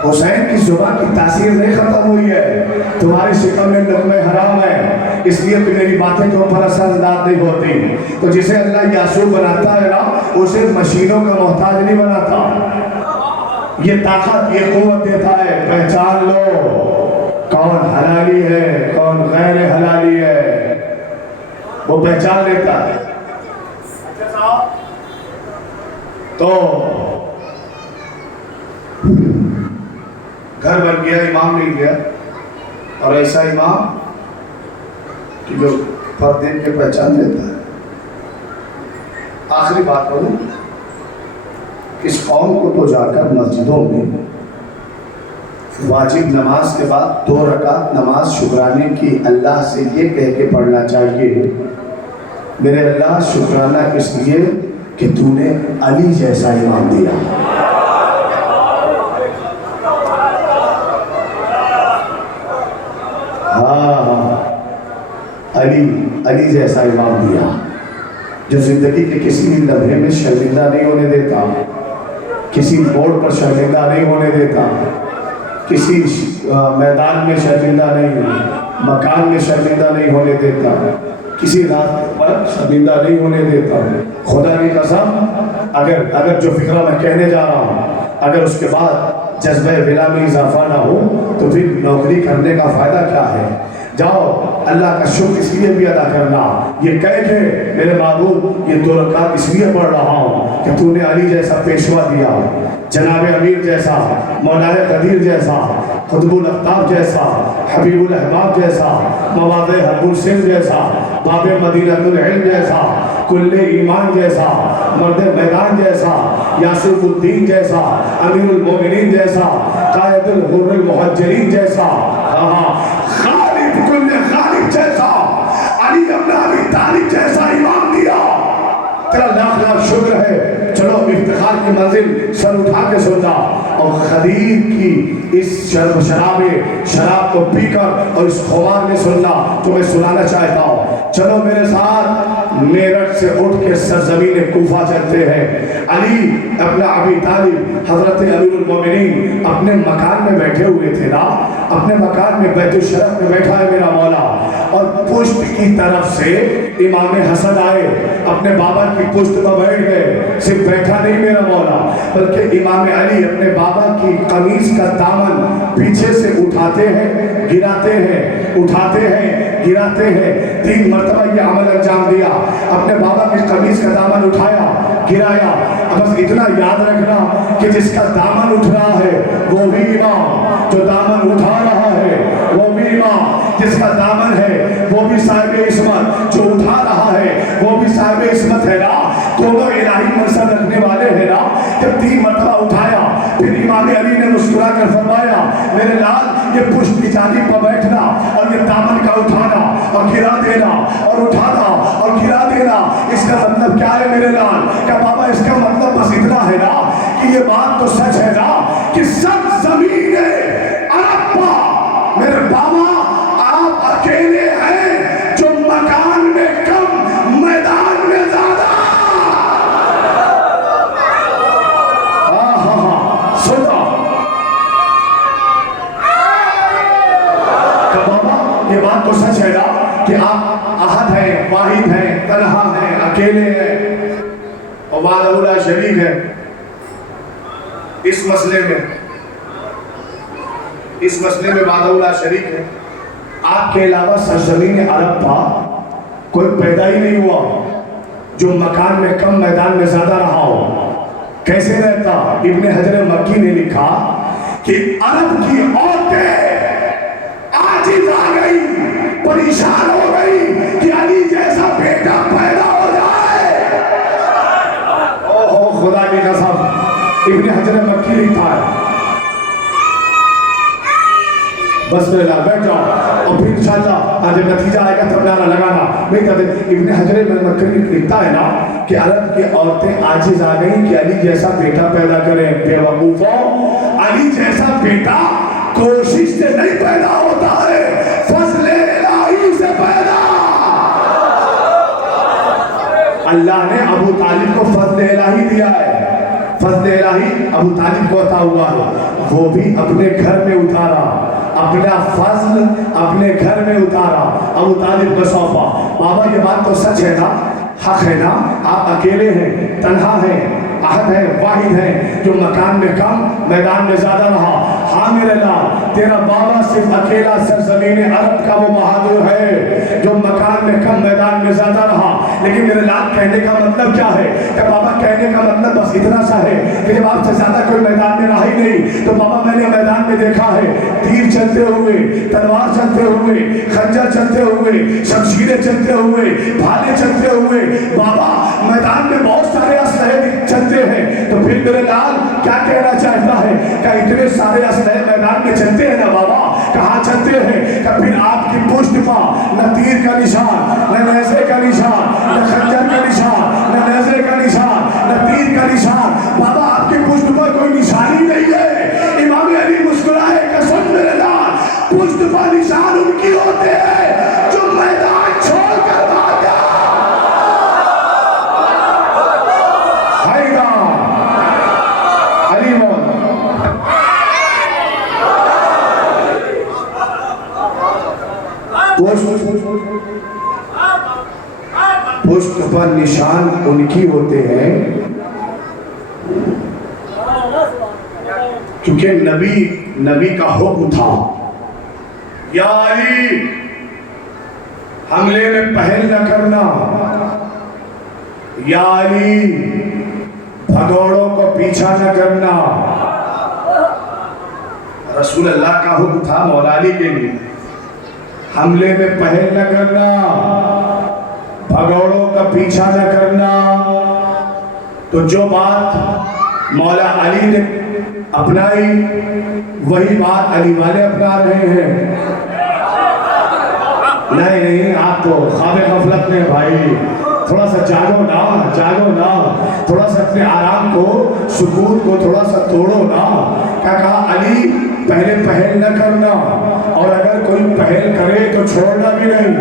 حسین کی زبان کی تاثیر نہیں ختم ہوئی ہے, تمہاری شکم میں لقمہ حرام ہے, اس لیے کہ میری باتیں تم پر اثر انداز نہیں ہوتی. تو جسے اللہ یاسوب بناتا ہے نا اسے مشینوں کا محتاج نہیں بناتا. یہ طاقت یہ قوت دیتا ہے پہچان لو کون حلالی ہے کون غیر حلالی ہے، وہ پہچان لیتا ہے۔ تو گھر بن گیا، امام مل گیا، اور ایسا امام کہ جو فرد دیکھ کے پہچان لیتا ہے۔ آخری بات کروں، اس قوم کو تو جا کر مسجدوں میں واجب نماز کے بعد 2 رکعت نماز شکرانے کی اللہ سے یہ کہہ کے پڑھنا چاہیے، میرے اللہ شکرانہ اس لیے کہ تو نے علی جیسا امام دیا۔ ہاں، علی جیسا امام دیا جو زندگی کے کسی بھی لمحے میں شرمندہ نہیں ہونے دیتا، کسی موڑ پر شرمندہ نہیں ہونے دیتا، کسی میدان میں شرمندہ نہیں، مکان میں شرمندہ نہیں ہونے دیتا، کسی رات پر شرمندہ نہیں ہونے دیتا۔ خدا کی قسم، اگر جو فکرہ میں کہنے جا رہا ہوں اگر اس کے بعد جذبہ ولا میں اضافہ نہ ہو تو پھر نوکری کرنے کا فائدہ کیا ہے؟ جاؤ اللہ کا شکر اس لیے بھی ادا کرنا، یہ کہہ کے میرے معبود یہ 2 رکعت اس لیے پڑھ رہا ہوں کہ تو نے علی جیسا پیشوا دیا، جناب امیر جیسا، مولانا قدیر جیسا، قطب الاقطاب جیسا، حبیب الاحباب جیسا، مواضع حب السن جیسا، باب مدینہ العلم جیسا، کل ایمان جیسا، مرد میدان جیسا، یاسر الدین جیسا، امیر المومنین جیسا، قائد الغر المحجرین جیسا، غالب کل غالب جیسا، علی ابن ابی طالب جیسا امام دیا۔ تیرا لاکھ لاکھ شکر ہے۔ چلو افتخار کی منزل سر اٹھا کے سن جا، اور خدیر کی اس شراب کو پی کر اور اس خمار میں سننا تو میں سنانا چاہتا ہوں۔ چلو میرے ساتھ میرٹھ سے اٹھ کے سرزمین کوفہ چلتے ہیں۔ علی ابن ابی طالب حضرت امیر المومنین اپنے مکان میں بیٹھے ہوئے تھے نا، اپنے مکان میں بیت الشرف میں بیٹھا ہے میرا مولا، اور پشت کی طرف سے امام حسن آئے، اپنے بابا کی پشت پر بیٹھ گئے۔ صرف بیٹھا نہیں میرا مولا، بلکہ امام علی اپنے بابا کی قمیص کا دامن پیچھے سے اٹھاتے ہیں گراتے ہیں، اٹھاتے ہیں گراتے ہیں، 3 مرتبہ یہ عمل انجام دیا۔ اپنے بابا کی قمیص کا دامن اٹھایا گرایا۔ بس اتنا یاد رکھنا کہ جس کا دامن اٹھ رہا ہے وہ بھی امام، جو دامن اٹھا رہا ہے وہ بھی امام، جس کا دامن ہے وہ بھی صاحب عصمت، جو اٹھا رہا ہے وہ بھی صاحب عصمت ہے نا، دونوں الہی منصب رکھنے والے ہیں نا۔ جب 3 مرتبہ اٹھایا پھر امام علی نے مسکرا کر فرمایا میرے لال یہ پشت کی جانب پر بیٹھنا اور یہ دامن کا اٹھانا اور گرا دینا اور اٹھانا اور گرا دینا، اس کا مطلب کیا ہے میرے لال؟ کہ بابا اس کا مطلب بس اتنا ہے نا کہ یہ بات تو سچ ہے نا کہ سب زمین عرب پر میرے بابا آپ اکیلے ہیں جو مکان میں کم میدان میں زیادہ۔ سنتا کہ بابا یہ بات تو سچ ہے نا کہ آپ احد ہیں، واحد ہیں، تنہا ہیں، اکیلے ہیں اور وعدہ لا شریک ہے۔ اس مسئلے میں وعدہ لا شریک ہے۔ آپ کے علاوہ سرزمین عرب پر کوئی پیدا ہی نہیں ہوا جو مکان میں کم میدان میں زیادہ رہا ہو۔ کیسے رہتا؟ ابن حجر مکی نے لکھا کہ عرب کی عورتیں عاجز آ گئی، پریشان ہو گئی کہ علی جیسا بیٹا پیدا ہو جائے۔ اوہ خدا کی قسم، ابن حجر مکی لکھتا ہے۔ بس میرے لال بیٹھ جاؤ اور پھر انشاءاللہ جب نتیجہ آئے گا تب نعرہ لگانا۔ نہیں کہتے ابن حجر مکی لکھتا ہے نا کہ عرب کی عورتیں عاجز آ گئیں کہ علی جیسا بیٹا پیدا کریں۔ بے وقوفوں، علی جیسا بیٹا کوشش سے نہیں پیدا ہوتا ہے، فضل الہی سے پیدا۔ اللہ نے ابو طالب کو فضل الہی دیا ہے، فضل الہی ابو طالب کو عطا ہوا ہے، وہ بھی اپنے گھر میں اتارا، اپنا فضل اپنے گھر میں اتارا، ابو طالب کو سونپا۔ بابا یہ بات تو سچ ہے نا، حق ہے نا، آپ اکیلے ہیں، تنہا ہیں، احد ہے، واحد ہے، جو مکان میں کم میدان میں زیادہ رہا۔ ہاں میرے لال، تیرا بابا صرف اکیلا سرزمین عرب کا وہ بہادر ہے جو مکان میں کم میدان میں زیادہ رہا۔ لیکن میرے لال کہنے کا مطلب کیا ہے؟ کہ بابا کہنے کا مطلب بس اتنا سا ہے کہ جب آپ سے زیادہ کوئی میدان میں رہا ہی نہیں تو بابا میں نے میدان میں دیکھا ہے تیر چلتے ہوئے، تلوار چلتے ہوئے، خنجر چلتے ہوئے، شمشیریں چلتے ہوئے، بھالے چلتے ہوئے، بابا میدان میں بہت سارے اسلحے چلتے ہیں۔ تو پھر میرے لال کیا کہنا چاہتا ہے کہ اتنے سارے اسلحے میدان میں چلتے ہیں نا بابا، کہاں چلتے ہیں؟ کہ پھر آپ کی پشت پر نہ تیر کا نشان، نہ نیزے کا نشان، نہ خنجر کا نشان، نہ نیزے کا نشان، نہ تیر کا نشان، بابا آپ کی پشت پر کوئی نشانی نہیں ہے۔ امام علی مسکرائے قسم میرے لال، پشت پر نشان ان کی ہوتے ہیں جو میدان چھوڑ کر بھاگا۔ علی مولا پشت پر نشان ان کی ہوتے ہیں کیونکہ نبی کا حکم تھا، یا علی حملے میں پہل نہ کرنا، یا علی بھگوڑوں کو پیچھا نہ کرنا۔ رسول اللہ کا حکم تھا مولا علی کے لیے، حملے میں پہل نہ کرنا، بھگوڑوں کا پیچھا نہ کرنا۔ تو جو بات مولا علی نے اپنائی وہی بات علی والے اپنا رہے ہیں۔ نہیں آپ تو خواب غفلت میں بھائی، تھوڑا سا جاگو نا، تھوڑا سا اپنے آرام کو، سکون کو تھوڑا سا توڑو نا۔ کیا کہا علی؟ پہلے پہل نہ کرنا، اور اگر کوئی پہل کرے تو چھوڑنا بھی نہیں۔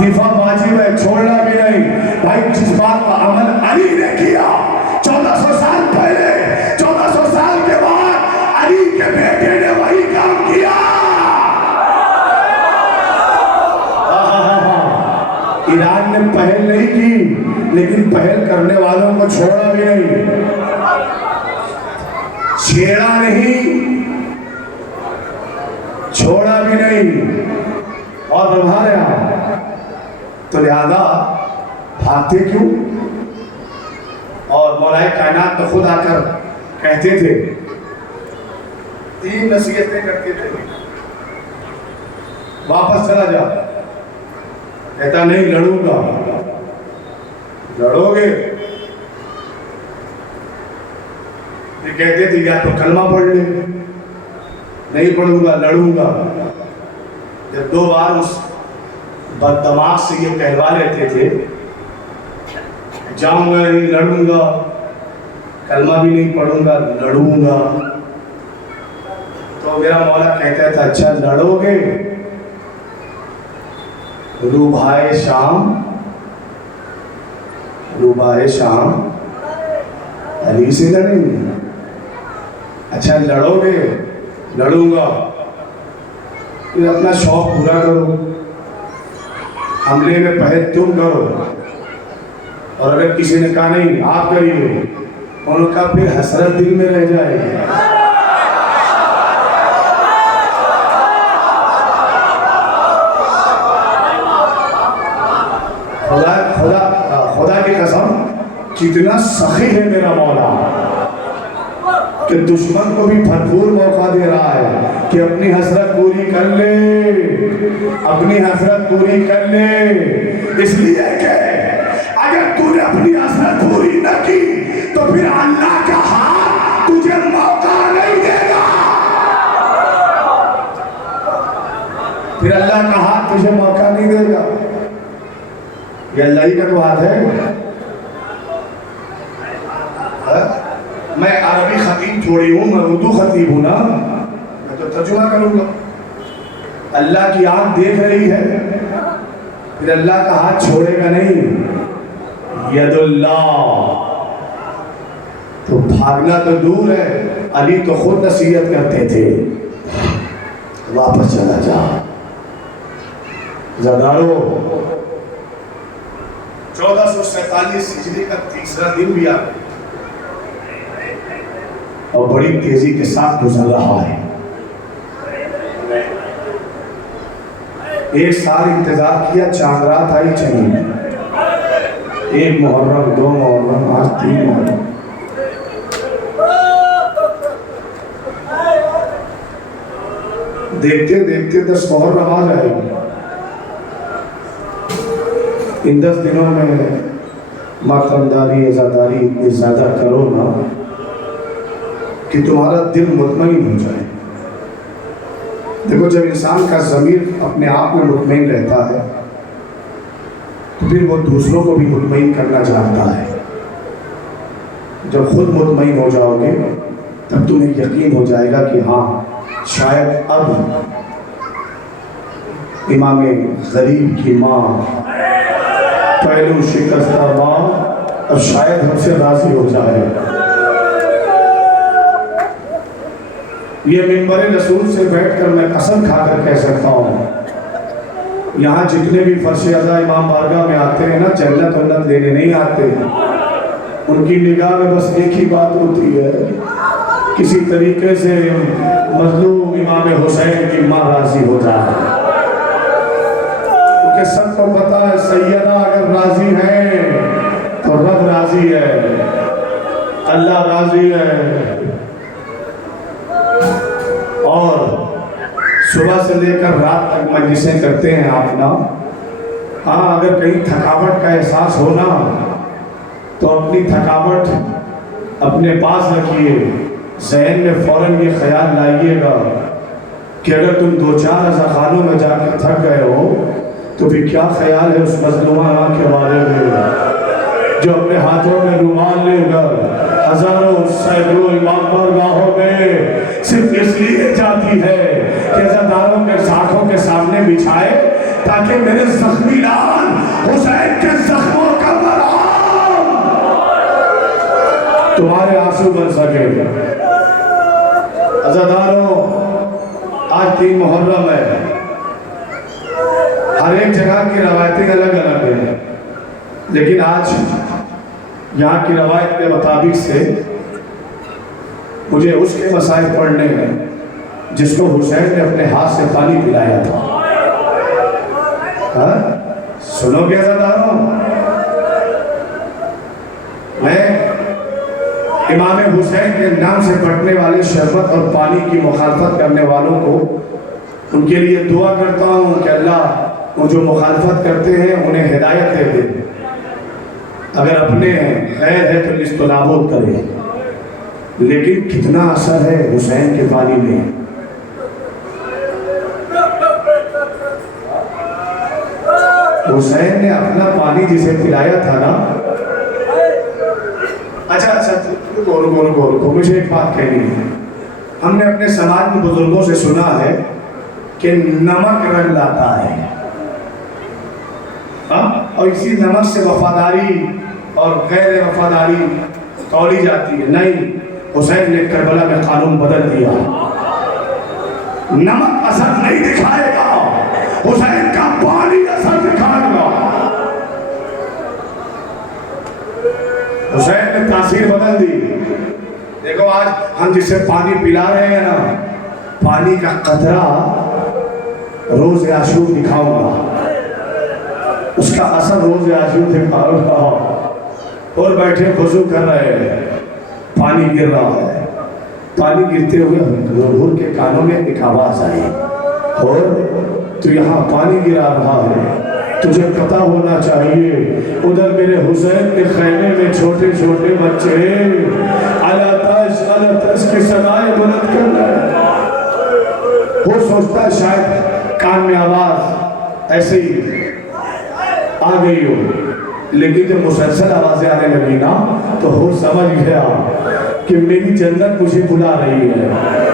دفاع واجب ہے، چھوڑنا بھی نہیں۔ بھائی جس بات کا عمل علی نے کیا 1400 سال پہلے، 1400 سال کے بعد علی کے بیٹے نے وہی کام کیا۔ ایران نے پہل نہیں کی، لیکن پہل کرنے والوں کو چھوڑا بھی نہیں، چھیڑا نہیں، چھوڑا بھی نہیں، اور نبھا رہا۔ تو لہذا بھاگتے کیوں؟ اور مولا کائنات تو خود آ کر کہتے تھے، 3 نصیحتیں کرتے تھے، واپس چلا جا۔ کہتا نہیں، لڑوں گا۔ لڑو گے؟ یہ کہتے تھے یا تو کلمہ پڑھ لے، نہیں پڑھوں گا، لڑوں گا۔ جب 2 بار اس بددماغ سے یہ کہلوا لیتے تھے، جاؤں گا نہیں، لڑوں گا، کلمہ بھی نہیں پڑھوں گا، لڑوں گا، تو میرا مولا کہتا تھا اچھا لڑو گے؟ روبائے شام علی سے لڑیں گے؟ اچھا لڑو گے؟ لڑوں گا۔ پھر اپنا شوق پورا کرو، حملے میں پہل تم کرو، اور اگر کسی نے کہا نہیں آپ کریے، ان کا پھر حسرت دل میں رہ جائے گی۔ خدا کی قسم کتنا سخی ہے میرا مولا کہ دشمن کو بھی بھرپور موقع دے رہا ہے کہ اپنی حسرت پوری کر لے، اپنی حسرت پوری کر لے۔ اس لیے کہ اگر تو نے اپنی حسرت پوری نہ کی تو پھر اللہ کا ہاتھ تجھے موقع نہیں دے گا، پھر اللہ کا ہاتھ تجھے موقع نہیں دے گا۔ یہ اللہ ہی کا تو ہاتھ ہے۔ میں عربی خطیب تھوڑی ہوں، میں اردو خطیب ہوں نا، میں تو ترجمہ کروں گا۔ اللہ کی آنکھ دیکھ رہی ہے، پھر اللہ کا ہاتھ چھوڑے گا نہیں۔ ید اللہ، تو بھاگنا تو دور ہے، علی تو خود نصیحت کرتے تھے واپس چلا جا زدارو۔ 1447 ہجری کا تیسرا دن بھی آ گیا اور بڑی تیزی کے ساتھ گزر رہا ہے. ایک سال انتظار کیا، چاند رات آئی چلی، 1 محرم 2 محرم آج 3 محرم. دیکھتے دیکھتے 10 محرم آ جائے گی. ان 10 دنوں میں ماتمداری عزاداری اتنی زیادہ کرو نا کہ تمہارا دل مطمئن ہو جائے. دیکھو جب انسان کا ضمیر اپنے آپ میں مطمئن رہتا ہے تو پھر وہ دوسروں کو بھی مطمئن کرنا چاہتا ہے. جب خود مطمئن ہو جاؤ گے تب تمہیں یقین ہو جائے گا کہ ہاں شاید اب امام غریب کی ماں پہلو شکستہ ماں اب شاید ہم سے راضی ہو جائے. یہ منبر رسول سے بیٹھ کر میں قسم کھا کر کہہ سکتا ہوں، یہاں جتنے بھی فرش عزا امام بارگاہ میں آتے ہیں نا، جنت ونت لینے نہیں آتے. ان کی نگاہ میں بس ایک ہی بات ہوتی ہے، کسی طریقے سے مظلوم امام حسین کی ماں راضی ہو جائے. کیونکہ سب کو پتا ہے سیدہ اگر راضی ہے تو رب راضی ہے، اللہ راضی ہے. اور صبح سے لے کر رات تک مجلسیں کرتے ہیں آپ نا. ہاں اگر کہیں تھکاوٹ کا احساس ہونا تو اپنی تھکاوٹ اپنے پاس رکھیے. ذہن میں فوراً یہ خیال لائیے گا کہ اگر تم 2-4 رضاخانوں میں جا کے تھک گئے ہو تو بھی کیا خیال ہے اس مظلومہ ماں کے بارے میں جو اپنے ہاتھوں میں رومال لے کر ہزاروں سینکڑوں امام بارگاہوں میں صرف اس لیے جاتی ہے کہ عزاداروں کے ساکھوں کے سامنے بچھائے تاکہ میرے زخمی لال حسین کے زخموں کا مرہم تمہارے آنسو بن سکے. عزاداروں آج 3 محرم ہے. ہر ایک جگہ کی روایتیں الگ الگ ہیں، لیکن آج یہاں کی روایت کے مطابق سے مجھے اس کے مسائل پڑھنے ہیں جس کو حسین نے اپنے ہاتھ سے پانی پلایا تھا. سنو گے عزاداروں؟ میں امام حسین کے نام سے پڑھنے والے شربت اور پانی کی مخالفت کرنے والوں کو ان کے لیے دعا کرتا ہوں کہ اللہ وہ جو مخالفت کرتے ہیں انہیں ہدایت دے دے. اگر اپنے خیر ہے تو نصف نابود کرے، لیکن کتنا اثر ہے حسین کے پانی میں. حسین نے اپنا پانی جسے پلایا تھا نا. اچھا رکو مجھے ایک بات کہنی ہے. ہم نے اپنے سماج میں بزرگوں سے سنا ہے کہ نمک رنگ لاتا ہے، اور اسی نمک سے وفاداری اور غیر وفاداری تولی جاتی ہے. نہیں، حسین نے کربلا میں قانون بدل دیا. نمک اثر نہیں دکھائے گا، حسین کا پانی اثر دکھائے گا. حسین نے تاثیر بدل دی. دیکھو آج ہم جسے پانی پلا رہے ہیں نا، پانی کا قطرہ روز عاشور دکھاؤں گا، اس کا اثر روز عاشور دکھاؤں گا. اور بیٹھے وضو کر رہے ہیں، پانی گر رہا ہے. پانی گرتے ہوئے حضور کے کانوں میں ایک آواز آئی، اور تو یہاں پانی گرا رہا ہے، تجھے پتا ہونا چاہیے ادھر میرے حسین کے خیمے میں چھوٹے چھوٹے بچے الاتش کی صدائیں بلند کر رہے. وہ سوچتا ہے شاید کان میں آواز ایسے ہی آ گئی ہو، لیکن جب مسلسل آوازیں آنے لگی نا تو وہ سمجھ گیا کہ میری جنت مجھے بلا رہی ہے،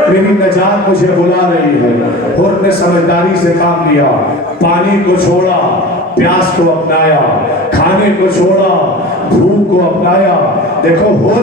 میری نجات مجھے بلا رہی ہے. اور نے سمجھداری سے کام لیا، پانی کو چھوڑا، پیاس کو اپنایا، کھانے کو چھوڑا، بھوک کو اپنایا. دیکھو ہور